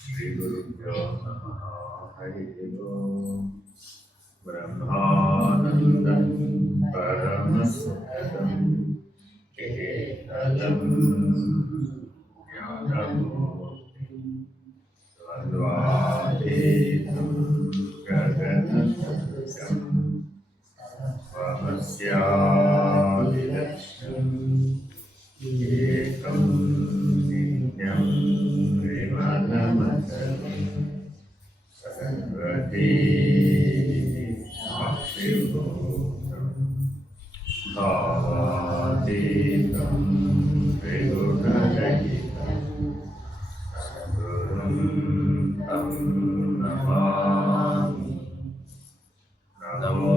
श्रीगुरुभ्यो नमः। हरिः ओम्। ब्रह्मानन्दं परमसुखदं केवलं ज्ञानमूर्तिं द्वन्द्वातीतं गगनसदृशं स्वमस्यादिलक्ष्यम् एकं नित्यं विमलमचलं सर्वधी साक्षिभूतं भावातीतं त्रिगुणरहितं सद्गुरुं तं नमामि। नमो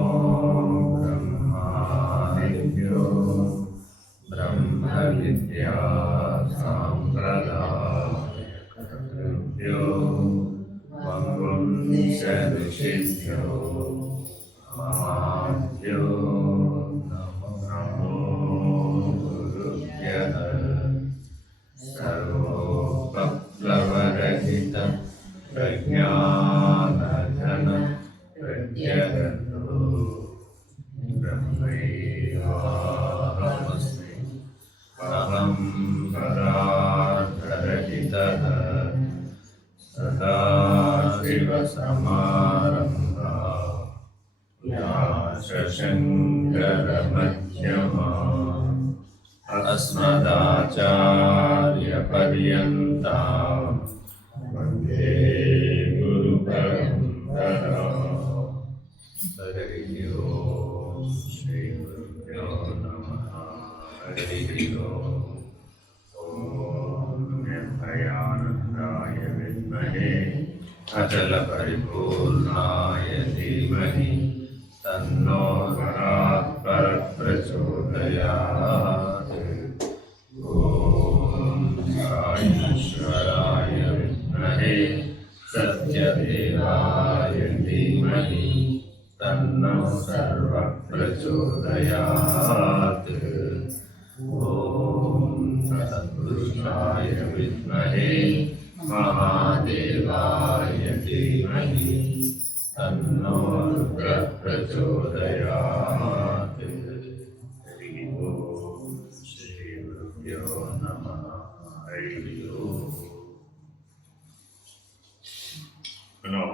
ब्रह्मादिभ्यो ब्रह्मविद्या साम्प्रदायकर्तृभ्यो वंशऋषिभ्यो महाभ्यो नमो गुरुभ्यः। सर्वोपप्लवरहित प्रज्ञानघन प्रत्यगतो ब्रह्मैवाहमस्मि अहं पदार्थरहितः सदाशिवसमारम्भाः व्यासशङ्करमध्यमाः अस्मदाचार्यपर्यन्तां वन्दे गुरुपरम्पराम्। हरिः ओम्। श्रीगुरुभ्यो नमः। हरिः ओम्। ॐ निर्भयानन्दाय विद्महे अचलपरिपूर्णाय धीमहि तन्नो प्रचोदयात्। ॐ साईश्वराय विद्महे सत्यदेवाय धीमहि तन्नो सर्वः प्रचोदयात्। ॐ सत्पुरुषाय विद्महे महादेवाय धीमहि तन्नो रुद्रः प्रचोदयात्। हरिः ओम्। श्रीगुरुभ्यो नमः। हरिः ओम्। మనం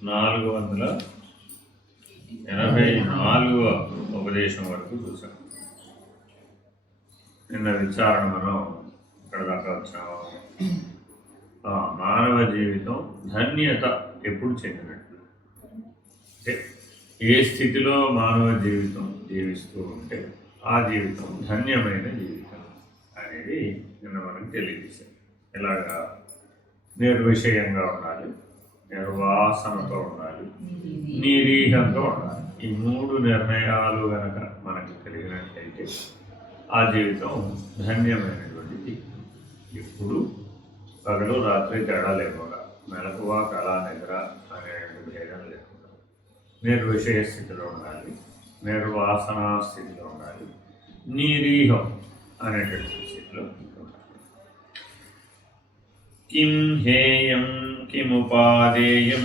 484వ ఉపదేశం వరకు చూసాం. నిన్న విచారణ మనం ఇక్కడ దాకా వచ్చాము. మానవ జీవితం ధన్యత ఎప్పుడు చెందినట్టు, అంటే ఏ స్థితిలో మానవ జీవితం జీవిస్తూ ఉంటే ఆ జీవితం ధన్యమైన జీవితం అనేది నిన్న మనకు తెలియజేశాం. ఎలాగా నిర్విషయంగా ఉండాలి, నిర్వాసనతో ఉండాలి, నిరీహంతో ఉండాలి. ఈ 3 నిర్ణయాలు కనుక మనకు కలిగినట్లయితే ఆ జీవితం ధన్యమైనటువంటి జీవితం. ఎప్పుడు పగలు రాత్రి తేడా లేకుండా, మెలకువ కళ నిద్ర అనే భేదం లేకుండా నిర్విషయ స్థితిలో ఉండాలి, నిర్వాసన స్థితిలో ఉండాలి, నిరీహం అనేటువంటి స్థితిలో ఉండాలి. కిం హేయం కిముపాదేయం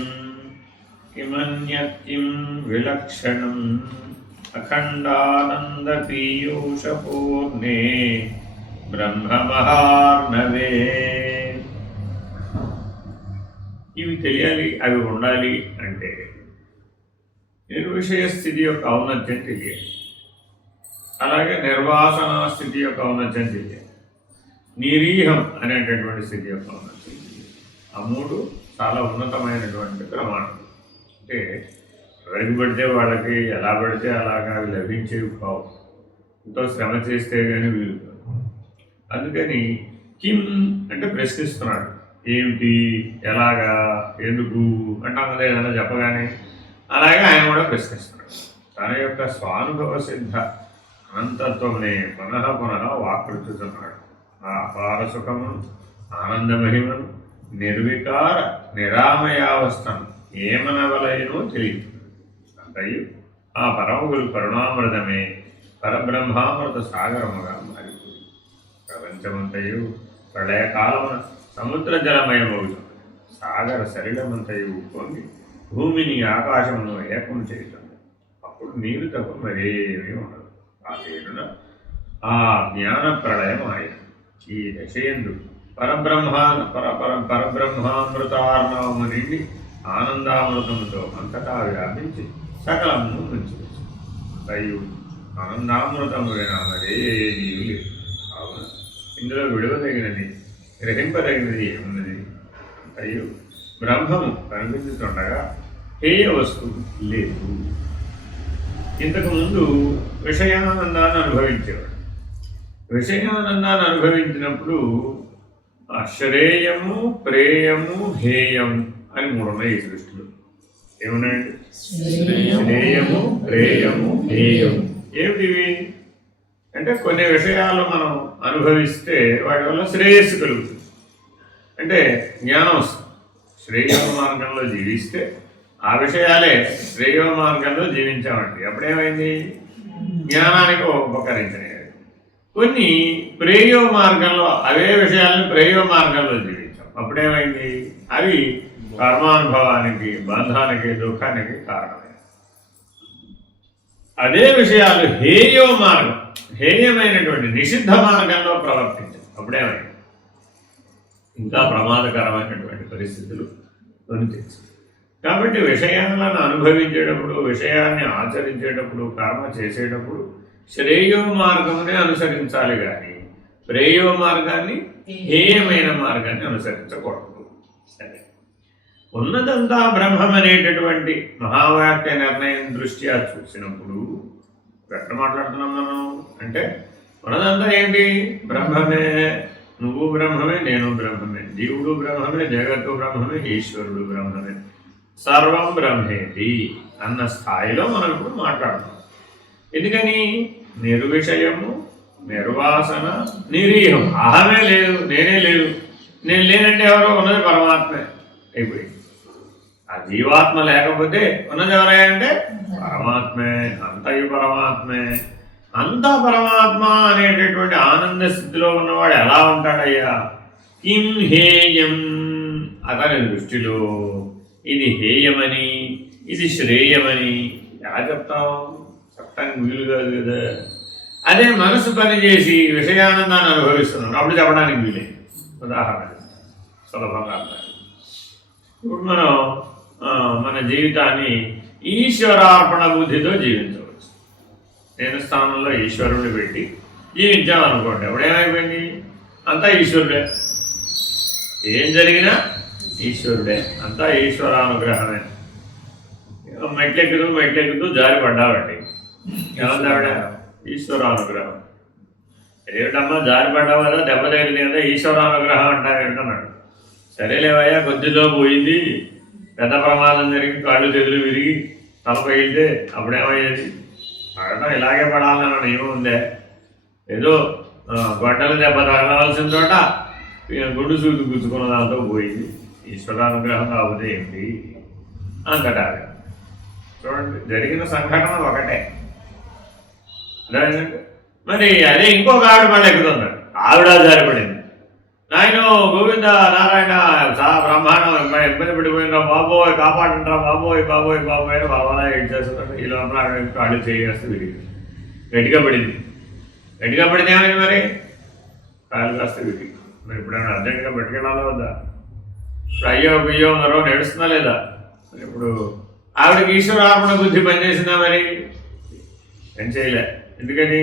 కిమన్యత్ కిం విలక్షణం అఖండానంద పీయూషపూర్ణే బ్రహ్మమహార్ణవే. ఇవి తెలియాలి, అవి ఉండాలి అంటే నిర్విషయ స్థితి యొక్క ఔన్నత్యం తెలియాలి, అలాగే నిర్వాసన స్థితి యొక్క ఔన్నత్యం తెలియాలి, నిరీహం అనేటటువంటి స్థితి యొక్క ఔన్నత్యం తెలియాలి. ఆ 3 చాలా ఉన్నతమైనటువంటి ప్రమాణం. అంటే ఎవరికి పడితే వాళ్ళకి ఎలా పడితే అలాగా అవి లభించేవి కావు, ఎంతో శ్రమ చేస్తే కానీ వీలు కాదు. అందుకని కిం అంటే ప్రశ్నిస్తున్నాడు, ఏమిటి, ఎలాగా, ఎందుకు అంటాం కదా ఏదైనా చెప్పగానే, అలాగే ఆయన కూడా ప్రశ్నిస్తున్నాడు. తన యొక్క స్వానుభవ సిద్ధ అనంతత్వంనే పునః పునః వాక్పడుతున్నాడు. ఆ అపార సుఖమును, ఆనందమహిమను, నిర్వికార నిరామయావస్థను ఏమనవలయనో తెలియదు. అంతయు ఆ పరమగురు కరుణామృతమే పరబ్రహ్మామృత సాగరముగా మారిపోయింది. ప్రపంచమంతయు ప్రళయకాలమున సముద్ర జలమయమవుతుంది. సాగర సలిలమంతయు ఉప్పొంగి భూమిని ఆకాశమును ఏకం చేస్తుంది. అప్పుడు నీరు తప్ప మరేమీ ఉండదు. ఆ పేరున ఆ జ్ఞాన ప్రళయం ఆయన. ఈ దశయందు పరబ్రహ్మామృతార్ణవము నిండి ఆనందామృతముతో అంతటా వ్యాపించి సకలమును ముంచువచ్చు. అయ్యు ఆనందామృతము వినా మరేమీ లేదు. కావున ఇందులో విడవదగినది గ్రహింపదగినది ఏమున్నది? అయ్యో బ్రహ్మము కనిపించుతుండగా హేయ వస్తువు లేదు. ఇంతకు ముందు విషయానందాన్ని అనుభవించేవాడు. విషయానందాన్ని అనుభవించినప్పుడు శ్రేయము, ప్రేయము, హేయము అని మూడు ఉన్నాయి ఈ సృష్టిలో. ఏమున్నాయండి? శ్రేయము, ప్రేయము, హేయము. ఏమిటివి అంటే కొన్ని విషయాలు మనం అనుభవిస్తే వాటి వల్ల శ్రేయస్సు కలుగుతుంది, అంటే జ్ఞానం వస్తుంది. శ్రేయో మార్గంలో జీవిస్తే ఆ విషయాలే శ్రేయో మార్గంలో జీవించామండి. అప్పుడేమైంది? జ్ఞానానికి ఉపకరించినవి. కొన్ని ప్రేయో మార్గంలో అవే విషయాలను ప్రేయో మార్గంలో జీవించాం. అప్పుడేమైంది? అవి కర్మానుభవానికి, బంధానికి, దుఃఖానికి కారణమైంది. అదే విషయాలు హేయో మార్గం, హేయమైనటువంటి నిషిద్ధ మార్గంలో ప్రవర్తించాం. అప్పుడేమైంది? ఇంకా ప్రమాదకరమైనటువంటి పరిస్థితులు కొని తెచ్చాయి. కాబట్టి విషయాలను అనుభవించేటప్పుడు, విషయాన్ని ఆచరించేటప్పుడు, కర్మ చేసేటప్పుడు శ్రేయో మార్గమునే అనుసరించాలి కానీ ప్రేయో మార్గాన్ని, హేయమైన మార్గాన్ని అనుసరించకూడదు. సరే, ఉన్నదంతా బ్రహ్మం అనేటటువంటి మహావాక్య నిర్ణయం దృష్ట్యా చూసినప్పుడు ఎట్లా మాట్లాడుతున్నాం మనం అంటే, ఉన్నదంతా ఏంటి? బ్రహ్మమే. నువ్వు బ్రహ్మమే, నేను బ్రహ్మమే, జీవుడు బ్రహ్మమే, జగత్తు బ్రహ్మమే, ఈశ్వరుడు బ్రహ్మమే, సర్వం బ్రహ్మేతి అన్న స్థాయిలో మనం ఇప్పుడు మాట్లాడుతున్నాం. ఎందుకని? నిర్విషయము, నిర్వాసన, నిరీహం. అహమే లేదు, నేనే లేదు. నేను లేనంటే ఎవరో? ఉన్నది పరమాత్మే అయిపోయింది. ఆ జీవాత్మ లేకపోతే ఉన్నది ఎవరయ్యా అంటే పరమాత్మే. అంతయు పరమాత్మే. అంతా పరమాత్మ అనేటటువంటి ఆనంద స్థితిలో ఉన్నవాడు ఎలా ఉంటాడయ్యా? కిం హేయం. అతని దృష్టిలో ఇది హేయమని, ఇది శ్రేయమని ఎలా చెప్తాం? చెప్పడానికి వీలు కాదు కదా. అదే మనసు పనిచేసి విషయానందాన్ని అనుభవిస్తున్నాం, అప్పుడు చెప్పడానికి వీలే. ఉదాహరణ సులభంగా అర్థం. ఇప్పుడు మనం మన జీవితాన్ని ఈశ్వరార్పణ బుద్ధితో జీవించవచ్చు. నేను స్థానంలో ఈశ్వరుడిని పెట్టి జీవించామనుకోండి, అప్పుడేమైపోయింది? అంతా ఈశ్వరుడే. ఏం జరిగినా ఈశ్వరుడే, అంతా ఈశ్వరానుగ్రహమే. మెట్లెక్కుతూ జారి పడ్డావండి. ఏమంది ఆవిడ? ఈశ్వరానుగ్రహం. ఏమిటమ్మా జారి పడ్డావు కదా, దెబ్బ తగిలింది కదా, ఈశ్వరానుగ్రహం అంటావేంటన్నాడు. సరేలేవయ్యా, కొద్దిలో పోయింది, పెద్ద ప్రమాదం జరిగి కాళ్ళు చేతులు విరిగి తల పగిలితే అప్పుడేమయ్యేది? పడటం ఇలాగే పడాలన్న నియమం ఉందే. ఏదో గొడ్డలు దెబ్బ తగలవలసిన చోట గుండు సూది గుచ్చుకున్న దాంతో పోయింది. ఈశ్వరానుగ్రహం కాకపోతే ఏమిటి అంతటా. చూడండి, జరిగిన సంఘటన ఒకటే. మరి అదే ఇంకొక ఆవిడ మళ్ళీ ఎక్కుతున్నాడు. ఆవిడ జారిపడింది. నాయన గోవింద నారాయణ బ్రహ్మాండం ఇబ్బంది పడిపోయినరా బాబోయ్, కాపాడంటారా బాబోయ్ బాబోయ్ బాబోయ్ అని బలవాలా ఏం చేస్తున్నారు. ఈ లోపల కాళ్ళు చేస్తే విరిగింది. గట్టిగా పడింది. గట్టిగా పడితే ఏమైంది? మరి కాళ్ళు కాస్త విరిగి. మరి ఇప్పుడు ఏమైనా అర్జెంటుగా పెట్టుకెళ్ళాలా వద్దా? ఇప్పుడు అయ్యో మరో నడుస్తుందా లేదా? ఇప్పుడు ఆవిడకి ఈశ్వరార్పణ బుద్ధి పనిచేసిందా? మరి ఏం చేయలే. ఎందుకని?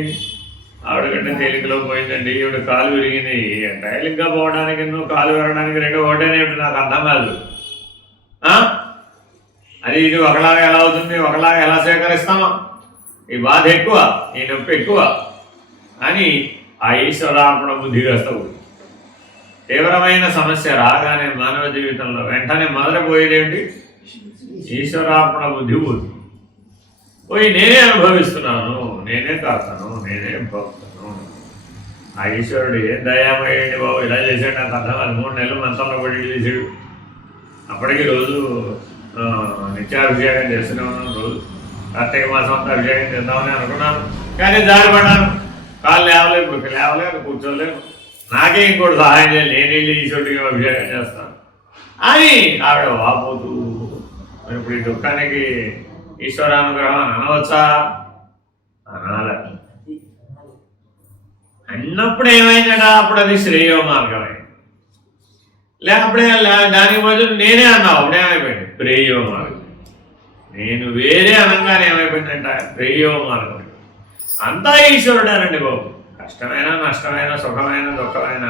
ఆవిడ కంటే తేలికలో పోయిందండి. ఈవిడ కాలు విరిగింది. తేలికగా పోవడానికి కాలు విరగడానికి రెండు ఒకటేనే నాకు అర్థం కాదు. అది ఇది ఒకలాగా ఎలా అవుతుంది? ఒకలాగా ఎలా స్వీకరిస్తామా? ఈ బాధ ఎక్కువ, ఈ నొప్పి ఎక్కువ అని ఆ ఈశ్వరార్పణ బుద్ధి వస్తావు. తీవ్రమైన సమస్య రాగానే మానవ జీవితంలో వెంటనే మొదలపోయేదేమిటి? ఈశ్వరార్పణ బుద్ధి పోతుంది. పోయి నేనే అనుభవిస్తున్నాను, నేనే కాస్తాను, నేనే భక్తును. ఆ ఈశ్వరుడు ఏం దయామయ్యండి బాబు, ఇలా చేశాడు నాకు అర్థం కాదు. 3 నెలలు మంచంలో పడి చేసాడు. అప్పటికి రోజు నిత్యాభిషేకం చేస్తూనే ఉన్నాను. రోజు కార్తీక మాసం అంతా అభిషేకం చేద్దామని అనుకున్నాను. కానీ జారిపడ్డాను. కాళ్ళు లేవలేదు, కూర్చోలేను. నాకే ఇంకోటి సహాయం చేయాలి, నేను వెళ్ళి ఈశ్వరుడికి అభిషేకం చేస్తాను అని ఆవిడ వాపోతూ. మరి ఇప్పుడు ఈ దుఃఖానికి ఈశ్వరానుగ్రహం అనవచ్చా? అనాల. అన్నప్పుడు ఏమైందట, అప్పుడు అది శ్రేయో మార్గమే. లేకపోతే దానికి బదులు నేనే అన్నావు, అప్పుడేమైపోయింది ప్రేయో మార్గం. నేను వేరే అనగానే ఏమైపోయిందంట ప్రేయో మార్గం. అంతా ఈశ్వరుడేనండి బాబు. కష్టమైన నష్టమైన సుఖమైన దుఃఖమైన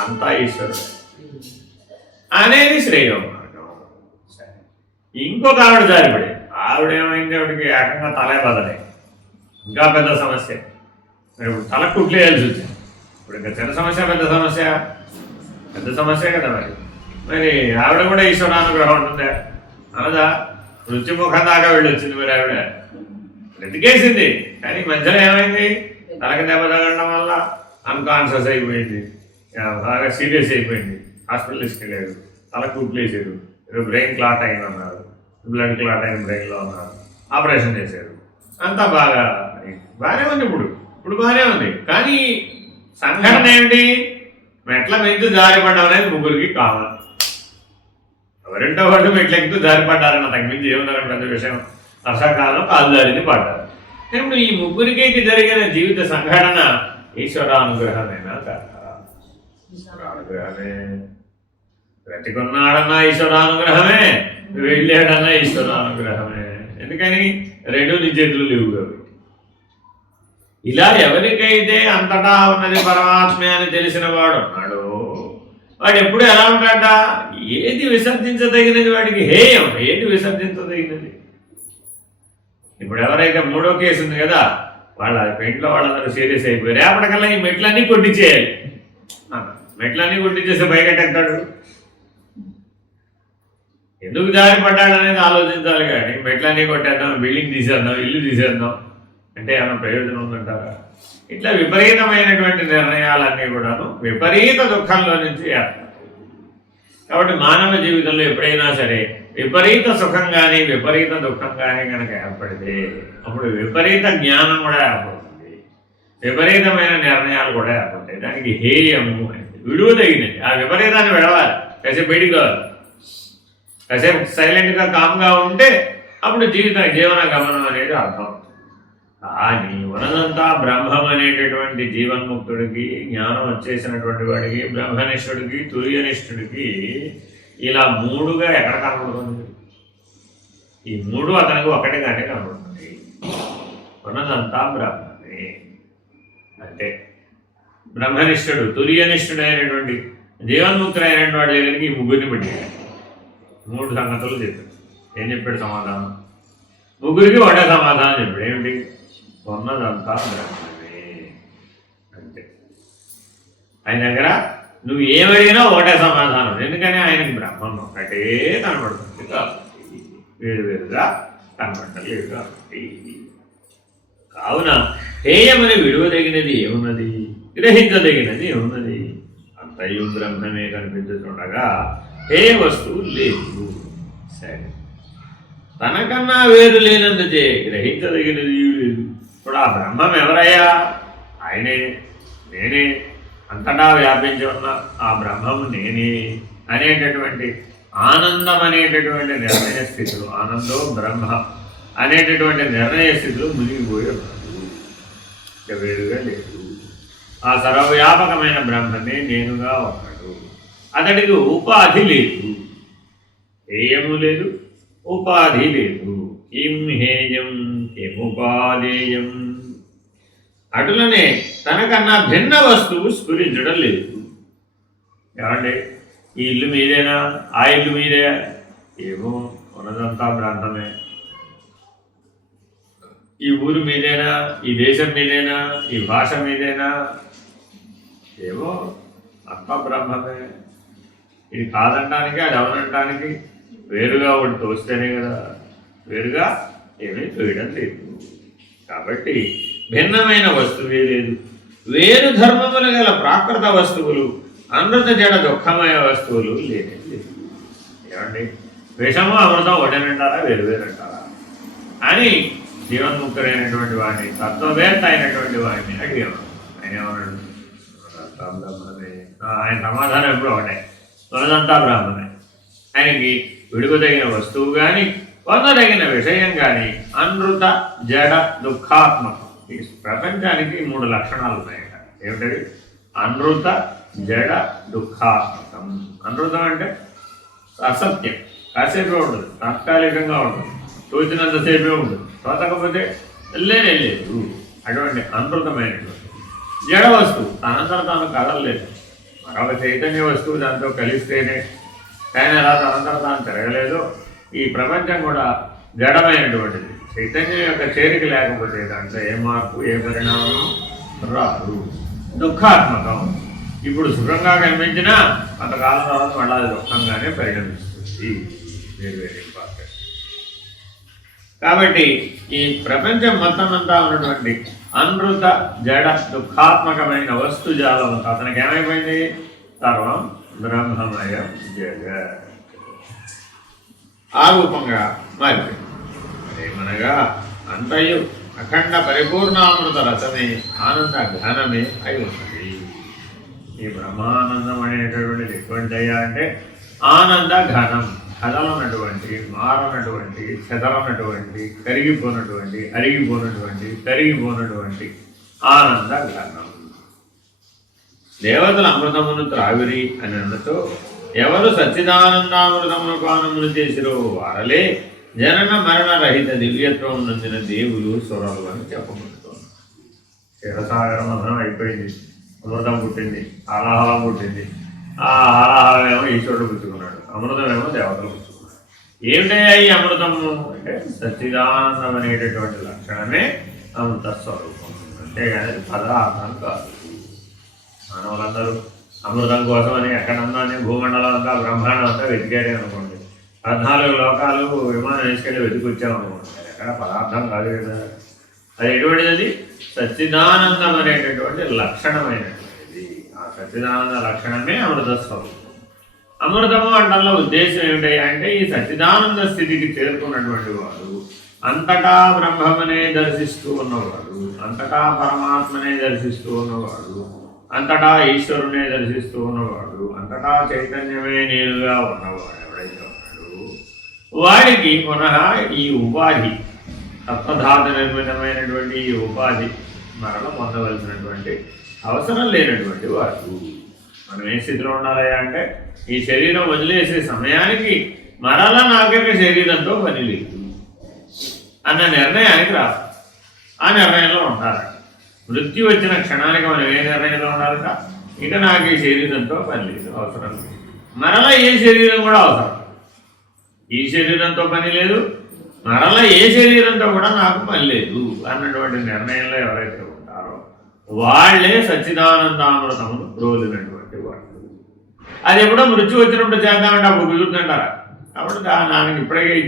అంతా ఈశ్వరుడే అనేది శ్రేయో మార్గం. సరే, ఇంకొక ఆవిడ జారిపడి ఆవిడేమైంది, ఆవిడకి ఏకంగా తలే బదలే. ఇంకా పెద్ద సమస్య. ఇప్పుడు తల కుట్లేయాల్సి వచ్చింది. ఇప్పుడు ఇంకా చిన్న సమస్య పెద్ద సమస్య, పెద్ద సమస్య కదా. మరి ఆవిడ కూడా ఈశ్వరానుగ్రహం ఉంటుందా? అనదా? మృత్యుముఖం దాకా వెళ్ళి వచ్చింది. మరి ఆవిడ బ్రతికేసింది, కానీ మధ్యలో ఏమైంది, తలకి దెబ్బ తగలడం వల్ల అన్కాన్షియస్ అయిపోయింది, బాగా సీరియస్ అయిపోయింది. హాస్పిటల్ తీసుకెళ్ళారు, తల కుట్లేసారు, బ్రెయిన్ క్లాట్ అయిందన్నారు, బ్లడ్ క్లాట్ అయిన బ్రెయిన్లో ఉన్నారు, ఆపరేషన్ చేశారు. అంతా బాగానే ఉంది. ఇప్పుడు బాగానే ఉంది. కానీ సంఘటన ఏమిటి, మెట్ల మీద జారిపడ్డం అనేది ముగ్గురికి కావాలి. ఎవరింటో వాళ్ళు మెట్లెక్కుతూ జారిపడ్డారన్న తగ్గించి ఏమున్నారని పెద్ద విషయం. వర్షాకాలం కాలు జారిని పడ్డారు. ఇప్పుడు ఈ ముగ్గురికి జరిగిన జీవిత సంఘటన ఈశ్వరానుగ్రహమేనా కాదా? ఈశ్వరానుగ్రహమే. బ్రతికున్నాడన్నా ఈశ్వరానుగ్రహమే, వెళ్ళాడన్నా ఈశ్వరానుగ్రహమే. ఎందుకని రెండు నీ చేతులు లేవు కాబట్టి. ఇలా ఎవరికైతే అంతటా ఉన్నది పరమాత్మే అని తెలిసిన వాడు ఉన్నాడో వాడు ఎప్పుడు ఎలా ఉంటాడ, ఏది విసర్జించదగినది వాడికి హేయం, ఏది విసర్జించదగినది. ఇప్పుడు ఎవరైతే మూడో కేసు ఉంది కదా, వాళ్ళ ఇంట్లో వాళ్ళందరూ సీరియస్ అయిపోయి రేపటికల్లా ఈ మెట్లన్నీ కొట్టించేయాలి. మెట్లన్నీ కొట్టించేస్తే బయటెట్టాడు. ఎందుకు జారి పడ్డాడు అనేది ఆలోచించాలి. కానీ మెట్లన్నీ కొట్టేద్దాం, బిల్డింగ్ తీసేద్దాం, ఇల్లు తీసేద్దాం అంటే ఏమైనా ప్రయోజనం ఉందంటారా? ఇట్లా విపరీతమైనటువంటి నిర్ణయాలన్నీ కూడాను విపరీత దుఃఖంలో నుంచి ఏర్పడతాయి. కాబట్టి మానవ జీవితంలో ఎప్పుడైనా సరే విపరీత సుఖం కానీ విపరీత దుఃఖం కానీ కనుక ఏర్పడితే అప్పుడు విపరీత జ్ఞానం కూడా ఏర్పడుతుంది, విపరీతమైన నిర్ణయాలు కూడా ఏర్పడతాయి. దానికి హేయము అనేది విడువదగినది. ఆ విపరీతాన్ని విడవాలి, కాసేపు బయటికి కావాలి, కాసేపు సైలెంట్గా కామ్గా ఉంటే అప్పుడు జీవన గమనం అనేది అర్థం. కానీ ఉన్నదంతా బ్రహ్మం అనేటటువంటి జీవన్ముక్తుడికి, జ్ఞానం వచ్చేసినటువంటి వాడికి, బ్రహ్మనిష్ఠుడికి, తుర్యనిష్ఠుడికి ఇలా మూడుగా ఎక్కడ కనబడుతుంది? ఈ మూడు అతనికి ఒకటిగానే కనబడుతుంది. ఉన్నదంతా బ్రహ్మమే. అంటే బ్రహ్మనిష్ఠుడు, తుర్యనిష్ఠుడు అయినటువంటి జీవన్ముక్తుడైనటువంటి వాడి దగ్గరికి ఈ ముగ్గురిని పెట్టాడు. మూడు సంగతులు చెప్పాడు. ఏం చెప్పాడు సమాధానం? ముగ్గురికి ఒకటే సమాధానం చెప్పాడు. ఏమిటి? ఉన్నదంతా బ్రహ్మమే. అంతే. ఆయన దగ్గర నువ్వు ఏమడిగినా ఒకటే సమాధానం. ఎందుకని ఆయనకి బ్రహ్మం ఒకటే కనబడుతుంది కాబట్టి, వేరువేరుగా కనబడలేదు కాబట్టి. కావున హేయమని విడువదగినది ఏమున్నది, గ్రహించదగినది ఏమున్నది? అంతయు బ్రహ్మమే కనిపించుతుండగా ఏ వస్తువు లేదు. సరే, తనకన్నా వేరు లేనందుచే గ్రహించదగినది లేదు. ఇప్పుడు ఆ బ్రహ్మం ఎవరయ్యా? ఆయనే, నేనే, అంతటా వ్యాపించి ఉన్న ఆ బ్రహ్మము నేనే అనేటటువంటి ఆనందం అనేటటువంటి నిర్ణయ స్థితులు, ఆనందో బ్రహ్మ అనేటటువంటి నిర్ణయ స్థితులు మునిగిపోయి ఉన్నాడు. ఇక వేరుగా లేదు. ఆ సర్వవ్యాపకమైన బ్రహ్మమే నేనుగా ఉన్నాడు. అతడికి ఉపాధి లేదు, హేయము లేదు, ఉపాధి లేదు. కిం హేయం కిముపాధేయం. అటులనే తనకన్నా భిన్న వస్తువు స్ఫురించడం లేదు. ఏమండి, ఈ ఇల్లు మీదేనా, ఆ ఇల్లు మీదే? ఏమో, ఉన్నదంతా బ్రహ్మమే. ఈ ఊరు మీదేనా, ఈ దేశం మీదేనా, ఈ భాష మీదేనా? ఏమో, అంతా బ్రహ్మమే. ఇది కాదనడానికి, అది అవునంటానికి వేరుగా ఒకటి తోస్తేనే కదా. వేరుగా ఏమీ తోయడం లేదు. కాబట్టి భిన్నమైన వస్తువే లేదు. వేరు ధర్మములు గల ప్రాకృత వస్తువులు, అమృత జడ దుఃఖమయ వస్తువులు లేనే లేదు. ఏమండి, విషము అమృతం ఒకటేనంటారా, వేరు అంటారా అని జీవన్ముక్తుడైనటువంటి వాడిని, తత్వవేత్త అయినటువంటి వాడిని అడిగాము. ఆయన ఏమన్నాడు? బ్రహ్మమే. ఆయన సమాధానం ఎప్పుడు ఒకటే, మనదంతా బ్రహ్మమే. ఆయనకి విడుగుదగిన వస్తువు కానీ పొందదగిన విషయం కానీ అనృత జడ దుఃఖాత్మకం. ఈ ప్రపంచానికి 3 లక్షణాలు ఉన్నాయట. ఏమిటది? అనృత జడ దుఃఖాత్మకం. అనృతం అంటే అసత్యం, కాసేపే ఉంటుంది, తాత్కాలికంగా ఉంటుంది, తోచినంతసేపే ఉంటుంది, తోచకపోతే లేదు. అటువంటి అనృతమైనటువంటి జడ వస్తువు తనంతర తాను కదలలేదు. మరొక చైతన్య వస్తువు దాంతో కలిస్తేనే కానీ అలా తనంతర తాను తిరగలేదు. ఈ ప్రపంచం కూడా జడమైనటువంటిది. చైతన్యం యొక్క చేరిక లేకపోతే దాంట్లో ఏ మార్పు ఏ పరిణామం రాదు. దుఃఖాత్మకం. ఇప్పుడు సుఖంగా కనిపించినా కొంతకాలం తర్వాత మళ్ళీ అది దుఃఖంగానే పరిణమిస్తుంది. Very important. కాబట్టి ఈ ప్రపంచం మొత్తం అంతా ఉన్నటువంటి అనృత జడ దుఃఖాత్మకమైన వస్తుజాలం అతనికి ఏమైపోయింది? సర్వం బ్రహ్మమయం జగత్. ఆ రూపంగా మారిపోయింది. ఏమనగా అంతయు అఖండ పరిపూర్ణామృత రసమే ఆనంద ఘనమే అయి ఉన్నది. ఈ బ్రహ్మానందం అనేటటువంటిది ఎటువంటిదయ్యా అంటే ఆనంద ఘనం. కదలనటువంటి, మారనటువంటి, చెదలనటువంటి, కరిగిపోనటువంటి, అరిగిపోనటువంటి, కరిగిపోనటువంటి ఆనంద ఘనం. దేవతలు అమృతమును త్రావిరి అని అన్నతో ఎవరు సచ్చిదానందామృతమును పానములు చేసిరో వారలే జనన మరణ రహిత దివ్యత్వం నందిన దేవులు సురలు అని చెప్పబడుతోంది. క్షీరసాగర మధనం అయిపోయింది, అమృతం పుట్టింది, ఆలాహలం పుట్టింది. ఆ ఆలాహలమేమో ఈశ్వరుడు పుచ్చుకున్నాడు, అమృతమేమో దేవతలు పుచ్చుకున్నాడు. ఏమిటయ్యా ఈ అమృతము అంటే సచ్చిదానందం అనేటటువంటి లక్షణమే అమృత స్వరూపం. అంతేగాని పదార్థం కాదు. మానవులందరూ అమృతం కోసమని ఎక్కడన్నా భూమండలం అంతా బ్రహ్మాండం అంతా వెతికారే అనుకోండి, 14 లోకాలు విమానం వేసుకెళ్ళి వెతికొచ్చామనుకోండి, ఎక్కడ పదార్థం కాదు కదా. అది ఎటువంటిది? సచ్చిదానందం అనేటటువంటి లక్షణమైనటువంటిది. ఆ సచ్చిదానంద లక్షణమే అమృత స్వరూపం. అమృతము అంటల్లో ఉద్దేశం ఏమిటి అంటే ఈ సచ్చిదానంద స్థితికి చేరుకున్నటువంటి వాడు అంతటా బ్రహ్మమనే దర్శిస్తూ ఉన్నవాడు, అంతటా పరమాత్మనే దర్శిస్తూ ఉన్నవాడు, అంతటా ఈశ్వరునే దర్శిస్తూ ఉన్నవాడు, అంతటా చైతన్యమే నేరుగా ఉన్నవాడు ఎవడైతే ఉన్నాడు వాడికి పునః ఈ ఉపాధి సప్తధాతు నిర్మితమైనటువంటి ఈ ఉపాధి మరణ పొందవలసినటువంటి అవసరం లేనటువంటి వాడు. మనం ఏ స్థితిలో ఉండాలి అంటే ఈ శరీరం వదిలేసే సమయానికి మరలా నాకొక శరీరంతో పని లేదు అన్న నిర్ణయానికి రాదు. ఆ నిర్ణయంలో ఉండాలి. మృత్యు వచ్చిన క్షణానికి మనం ఏ నిర్ణయంలో ఉండాలట? ఇక నాకు ఈ శరీరంతో పని లేదు, అవసరం లేదు. మరలా ఏ శరీరం కూడా అవసరం. ఈ శరీరంతో పని లేదు, మరలా ఏ శరీరంతో కూడా నాకు పని లేదు అన్నటువంటి నిర్ణయంలో ఎవరైతే ఉంటారో వాళ్లే సచ్చిదానందామృతమును ప్రోలినటువంటి వాళ్ళు. అది ఎప్పుడో మృత్యు వచ్చినప్పుడు చేద్దామంటే అప్పుడు కుదురుతుంటారా? కాబట్టి నాకు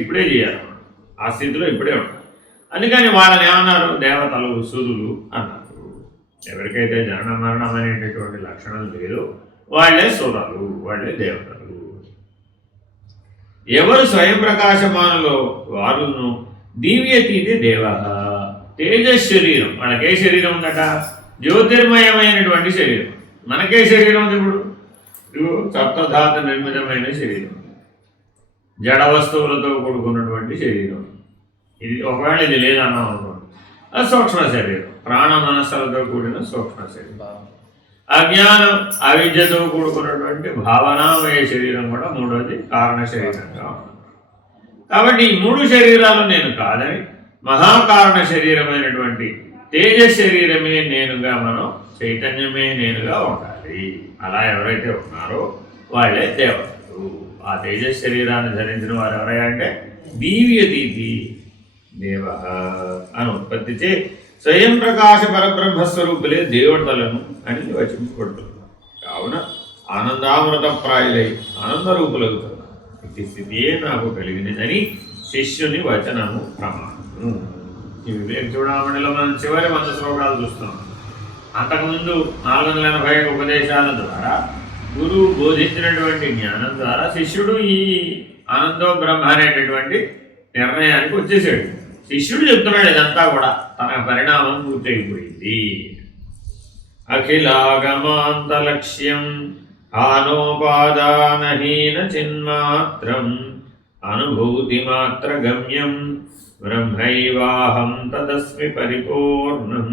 ఇప్పుడే చేయాలి. ఆ స్థితిలో ఇప్పుడే ఉంటారు. అందుకని వాళ్ళని ఏమన్నారు? దేవతలు, సురులు అన్నారు. ఎవరికైతే జనన మరణం అనేటటువంటి లక్షణం లేదు వాళ్లే సురలు, వాళ్లే దేవతలు. ఎవరు స్వయం ప్రకాశమానులో వారును దివ్యతీతి దేవ. తేజశరీరం. మనకే శరీరం ఉందట? జ్యోతిర్మయమైనటువంటి శరీరం. మనకే శరీరం ఉంది. ఇప్పుడు సప్తధాతు నిర్మితమైన శరీరం, జడ వస్తువులతో కూడుకున్నటువంటి శరీరం. ఇది ఒకవేళ ఇది లేదన్నాం అనుకోండి, అది సూక్ష్మ శరీరం. ప్రాణ మనస్సులతో కూడిన సూక్ష్మ శరీరం. అజ్ఞానం అవిద్యతో కూడుకున్నటువంటి భావనామయ శరీరం కూడా మూడోది కారణ శరీరంగా ఉంది. కాబట్టి ఈ 3 శరీరాలు నేను కాదని మహాకారణ శరీరమైనటువంటి తేజ శరీరమే నేనుగా, మనం చైతన్యమే నేనుగా ఉండాలి. అలా ఎవరైతే ఉన్నారో వాళ్ళే దేవతలు. ఆ తేజ శరీరాన్ని ధరించిన వారు ఎవరైనా అంటే దివ్యతీతి దేవ అని ఉత్పత్తి చే స్వయం ప్రకాశ పరబ్రహ్మస్వరూపులే దేవతలను అని వచింపబడుతున్నారు. కావున ఆనందామృత ప్రాయులై ఆనందరూపులవుతున్నారు. ఇది స్థితియే నాకు కలిగినదని శిష్యుని వచనము ప్రమాణము. ఈ వివేక చూడమణిలో మనం చివరి 100 శ్లోకాలు చూస్తున్నాం. అంతకుముందు 480 ఉపదేశాల ద్వారా గురువు బోధించినటువంటి జ్ఞానం ద్వారా శిష్యుడు ఈ ఆనందో బ్రహ్మ అనేటటువంటి నిర్ణయానికి వచ్చేసాడు. శిష్యుడు చెప్తున్నాడు ఇదంతా కూడా తన పరిణామం పూర్తయిపోయింది. అఖిలాగమాంతలక్ష్యం ఆనోపాదానహీన చిన్మాత్రం అనుభూతిమాత్రగమ్యం బ్రహ్మైవాహం తదస్మి పరిపూర్ణం.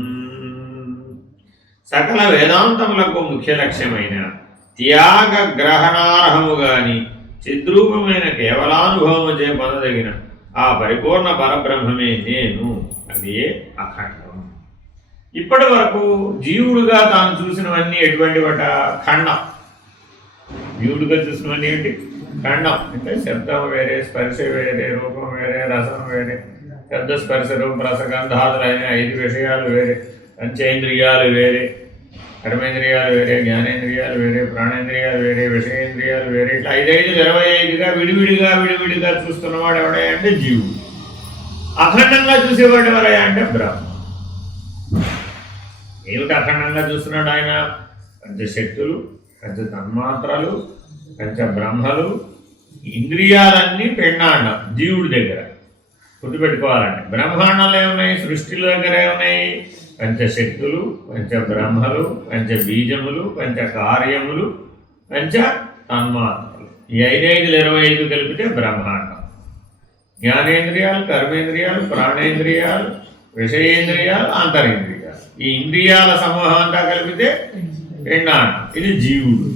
సకల వేదాంతములకు ముఖ్య లక్ష్యమైన త్యాగ గ్రహణార్హము గాని చిద్రూపమైన కేవలానుభవము చే పొందదగిన ఆ పరిపూర్ణ పరబ్రహ్మమే నేను, అదే అఖండం. ఇప్పటి వరకు జీవుడుగా తాను చూసినవన్నీ ఎటువంటి వాట? ఖండం. జీవుడుగా చూసినవన్నీ ఏంటి? ఖండం. అంటే శబ్దం వేరే, స్పర్శ వేరే, రూపం వేరే, రసం వేరే. శబ్ద స్పర్శ రూప రసగంధాదులైన 5 విషయాలు వేరే, పంచేంద్రియాలు వేరే, కర్మేంద్రియాలు వేరే, జ్ఞానేంద్రియాలు వేరే, ప్రాణేంద్రియాలు వేరే, విషయేంద్రియాలు వేరే. ఇట్లా 5-5గా విడివిడిగా చూస్తున్నవాడు ఎవడయ్యా అంటే జీవుడు. అఖండంగా చూసేవాడు ఎవరయ్యా అంటే బ్రహ్మ. ఏమిటి అఖండంగా చూస్తున్నాడు ఆయన? పంచశక్తులు, పంచ తన్మాత్రలు, పంచ బ్రహ్మలు, ఇంద్రియాలన్నీ పెండాండం జీవుడి దగ్గర. గుర్తుపెట్టుకోవాలంటే బ్రహ్మాండంలో ఏమున్నాయి? సృష్టిల దగ్గర ఏమున్నాయి? పంచశక్తులు, పంచ బ్రహ్మలు, పంచ బీజములు, పంచ కార్యములు, పంచ తన్మాత్రలు. ఈ 5-5 కలిపితే బ్రహ్మాండం. జ్ఞానేంద్రియాలు, కర్మేంద్రియాలు, ప్రాణేంద్రియాలు, విషయేంద్రియాలు, అంతరేంద్రియాలు. ఈ ఇంద్రియాల సమూహం అంతా కలిపితే పిండాండం. ఇది జీవుడు.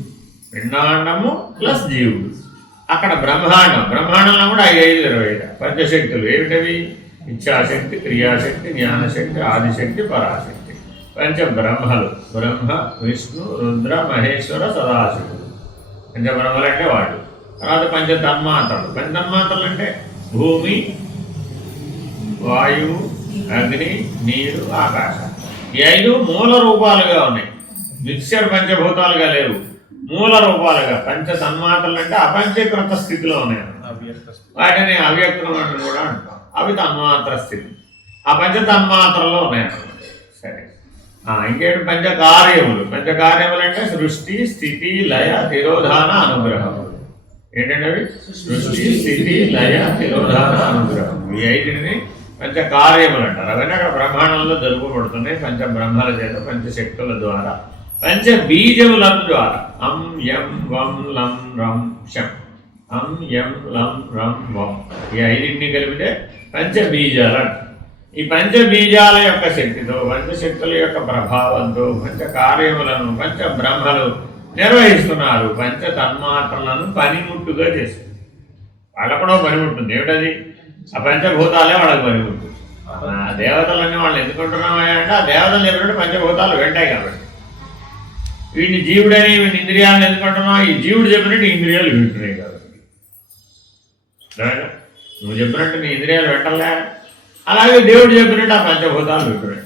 పిండాండము ప్లస్ జీవుడు. అక్కడ బ్రహ్మాండం. బ్రహ్మాండంలో కూడా 5-5 పంచశక్తులు ఏమిటవి? ఇచ్ఛాశక్తి, క్రియాశక్తి, జ్ఞానశక్తి, ఆదిశక్తి, పరాశక్తి. పంచ బ్రహ్మలు బ్రహ్మ, విష్ణు, రుద్ర, మహేశ్వర, సదాశివుడు. పంచబ్రహ్మలు అంటే వాడు. తర్వాత పంచ తన్మాత్రలు. పంచతన్మాత్రలు అంటే భూమి, వాయువు, అగ్ని, నీరు, ఆకాశం. ఈ 5 మూల రూపాలుగా ఉన్నాయి. మిక్సర్ పంచభూతాలుగా లేవు, మూల రూపాలుగా. పంచ తన్మాత్రలు అంటే అపంచీకృత స్థితిలో ఉన్నాయి. వాటిని అవ్యక్తం అని కూడా అంటాం. అవి తన్మాత్ర స్థితి. ఆ పంచ తన్మాత్రలో ఉన్నాయన్నమాట. సరే, ఇంకేంటి? పంచకార్యములు. పంచకార్యములు అంటే సృష్టి, స్థితి, లయ, తిరోధాన, అనుగ్రహములు. ఏంటంటే అవి? సృష్టి, స్థితి, లయ, తిరోధాన, అనుగ్రహం. ఈ 5ని పంచకార్యములు అంటారు. అవన్నీ అక్కడ బ్రహ్మాండంలో జరుపుబడుతున్నాయి. పంచ బ్రహ్మల చేత, పంచశక్తుల ద్వారా, పంచ బీజముల ద్వారా. అం యం వం లం రం శం. అం యం లం రం వం. ఈ 5ని కలిపితే పంచబీజాలు అంటారు. ఈ పంచబీజాల యొక్క శక్తితో, పంచశక్తుల యొక్క ప్రభావంతో పంచ కార్యములను పంచ బ్రహ్మలు నిర్వహిస్తున్నారు. పంచ తన్మాత్రలను పనిముట్టుగా చేస్తారు. వాళ్ళకు కూడా పనిముట్టుంది. ఏమిటది? ఆ పంచభూతాలే వాళ్ళకి పనిముట్టు. దేవతలన్నీ వాళ్ళు ఎందుకుంటున్నామా అంటే ఆ దేవతలు చెప్పినట్టు పంచభూతాలు వెంటాయి కాబట్టి. వీడిని జీవుడని, వీడిని ఇంద్రియాలను ఎందుకుంటున్నావు? ఈ జీవుడు చెప్పినట్టు ఇంద్రియాలు వింటున్నాయి కాబట్టి. నువ్వు చెప్పినట్టు నీ ఇంద్రియాలు వెంటలే, అలాగే దేవుడు చెప్పినట్టు ఆ పంచభూతాలు వింటున్నాయి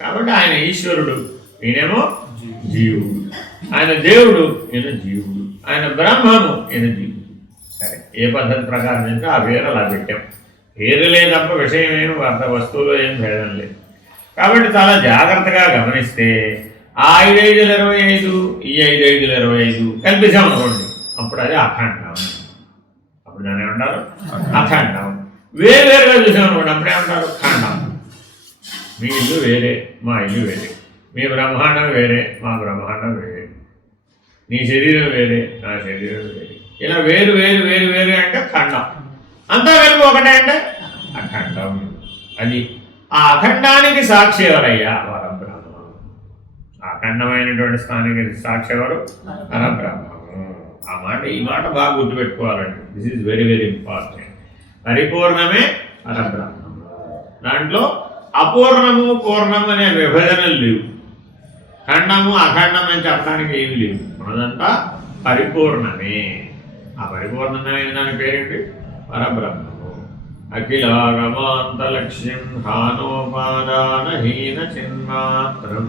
కాబట్టి ఆయన ఈశ్వరుడు, ఈయనేమో జీవుడు. ఆయన దేవుడు, ఈయన జీవుడు. ఆయన బ్రహ్మము, ఈయన జీవుడు. సరే, ఏ పద్ధతి ప్రకారం అంటే ఆ పేరు అలా పెట్టాం. పేరులే తప్ప విషయం ఏమి, వస్తువులో ఏం భేదం లేదు. కాబట్టి చాలా జాగ్రత్తగా గమనిస్తే ఆ 5-5-25 ఈ 5-5-25 కల్పించామనుకోండి, అప్పుడు అది అఖండం. అప్పుడు దాన్ని ఏమంటారు? అఖండం. వేరువేరుగా చూసామనుకోండి, అప్పుడే ఉంటారు ఖండం. మీ ఇల్లు వేరే, మా ఇల్లు వేరే. మీ బ్రహ్మాండం వేరే, మా బ్రహ్మాండం వేరే. నీ శరీరం వేరే, నా శరీరం వేరే. ఇలా వేరు వేరు వేరు వేరు అంటే ఖండం. అంతా కలిపి ఒకటే అంటే అఖండం. అది ఆ అఖండానికి సాక్షి ఎవరయ్యా? పరబ్రహ్మం. అఖండమైనటువంటి స్థానానికి సాక్షి ఎవరు? పరబ్రహ్మము. ఆ మాట, ఈ మాట బాగా గుర్తుపెట్టుకోవాలండి. This is very very important. పరిపూర్ణమే పరబ్రహ్మము. దాంట్లో అపూర్ణము పూర్ణము అనే విభజనలు లేవు. ఖండము అఖండం అని చెప్పడానికి ఏమి లేవు. మనదంతా పరిపూర్ణమే. ఆ పరిపూర్ణమైన దాని పేరేంటి? పరబ్రహ్మము. అఖిలాగమాంతలక్ష్యం హానోపాదానహీన చిన్మాత్రం.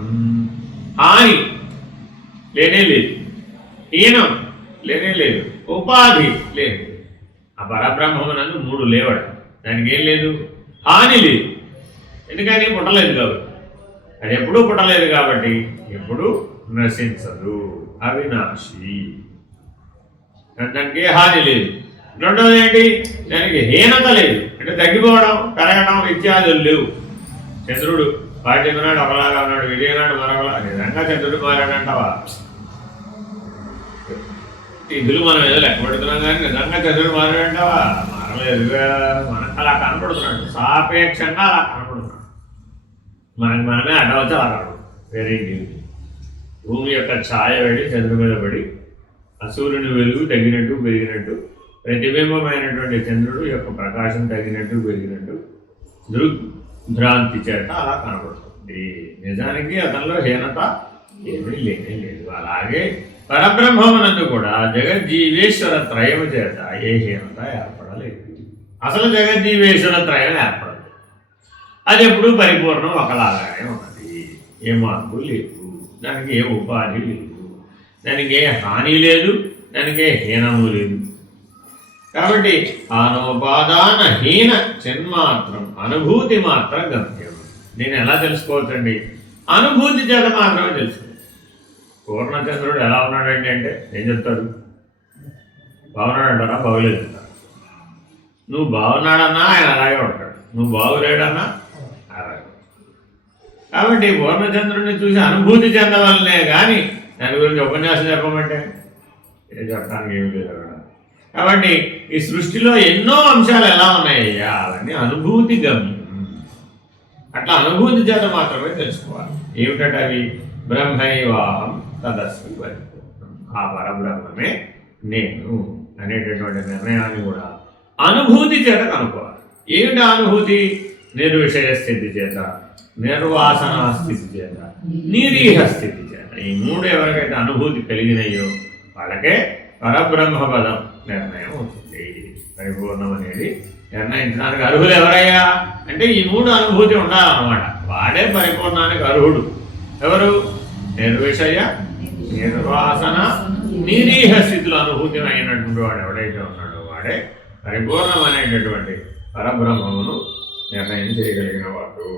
హాని లేనే లేదు, హీనం లేనే లేదు, ఉపాధి లేదు. ఆ పరబ్రహ్మమునందు 3 లేవాడు. దానికి ఏం లేదు? హాని లేదు. ఎందుకని? పుట్టలేదు కాబట్టి. అది ఎప్పుడూ పుట్టలేదు కాబట్టి ఎప్పుడూ నశించదు, అవినాశి. దానికి ఏ హాని లేదు. రెండవది ఏంటి? దానికి హీనత లేదు. అంటే తగ్గిపోవడం, పెరగడం ఇత్యాదులు లేవు. చంద్రుడు పాడ్యమి నాడు ఒకలాగా ఉన్నాడు, విజయ నాడు మరొకలా. నిజంగా చంద్రుడు మారాడంటావా? తిథులు మనం ఏదో లెక్క పెడుతున్నాం కానీ నిజంగా చంద్రుడు మారాడంటావా? మారలేదుగా. మనకు అలా కనపడుతున్నాడు, సాపేక్షంగా అలా కనపడుతున్నాడు. మనకి మనమే అడ్డవచ్చు అలా కనపడుతుంది. వేరే భూమి యొక్క ఛాయ పడి చంద్రుడి మీద పడి సూర్యుని వెలుగు తగ్గినట్టు పెరిగినట్టు, ప్రతిబింబమైనటువంటి చంద్రుడు యొక్క ప్రకాశం తగ్గినట్టు పెరిగినట్టు దృగ్భ్రాంతి చేత అలా కనబడుతుంది. నిజానికి అతనిలో హీనత ఏమీ లేనే లేదు. అలాగే పరబ్రహ్మమునందు కూడా జగజ్జీవేశ్వర త్రయము చేత ఏ హీనత ఏర్పడలేదు. అసలు జగజ్జీవేశ్వర త్రయం ఏర్పడదు. అది ఎప్పుడూ పరిపూర్ణం ఒకలాగానే ఉన్నది. ఏ మార్పు లేదు, దానికి ఏ ఉపాధి లేదు, దానికి ఏ హాని లేదు, దానికి ఏ హీనము లేదు. కాబట్టి ఆనోపాదాన హీన చిన్మాత్రం అనుభూతి మాత్రం గమ్యం. నేను ఎలా తెలుసుకోవచ్చండి? అనుభూతి చేత మాత్రమే తెలుసుకోవచ్చు. పూర్ణచంద్రుడు ఎలా ఉన్నాడండి అంటే ఏం చెప్తారు? బాగున్నాడంటారా? బాగులేదంటారా? నువ్వు బాగున్నాడన్నా ఆయన అలాగే ఉంటాడు, నువ్వు బాగులేడన్నా అలాగే. కాబట్టి పూర్ణచంద్రుడిని చూసి అనుభూతి చెందవలనే కానీ దాని గురించి ఉపన్యాసం చెప్పమంటే ఏం చెప్పడానికి ఏమి లేదు అక్కడ. కాబట్టి ఈ సృష్టిలో ఎన్నో అంశాలు ఎలా ఉన్నాయ్యా అవన్నీ అనుభూతి గమ్యం. అట్లా అనుభూతి చేత మాత్రమే తెలుసుకోవాలి. ఏమిటంటే అవి బ్రహ్మైవాహం తదస్మి పరిపూర్ణం, ఆ పరబ్రహ్మమే నేను అనేటటువంటి నిర్ణయాన్ని కూడా అనుభూతి చేత కనుక్కోవాలి. ఏమిటి అనుభూతి? నిర్విషయ స్థితి చేత, నిర్వాసన స్థితి చేత, నిరీహ స్థితి చేత. ఈ మూడు ఎవరికైతే అనుభూతి కలిగినాయో వాళ్ళకే పరబ్రహ్మపదం నిర్ణయం అవుతుంది. పరిపూర్ణం అనేది నిర్ణయించడానికి అర్హులు ఎవరయ్యా అంటే ఈ మూడు అనుభూతి ఉండాలన్నమాట. వాడే పరిపూర్ణానికి అర్హుడు. ఎవరు? నిర్విషయ, నిర్వాసన, నిరీహ స్థితిలో అనుభూతి అయినటువంటి వాడు ఎవడైతే ఉన్నాడో వాడే పరిపూర్ణం అనేటటువంటి పరబ్రహ్మమును నిర్ణయం చేయగలిగిన వాడు.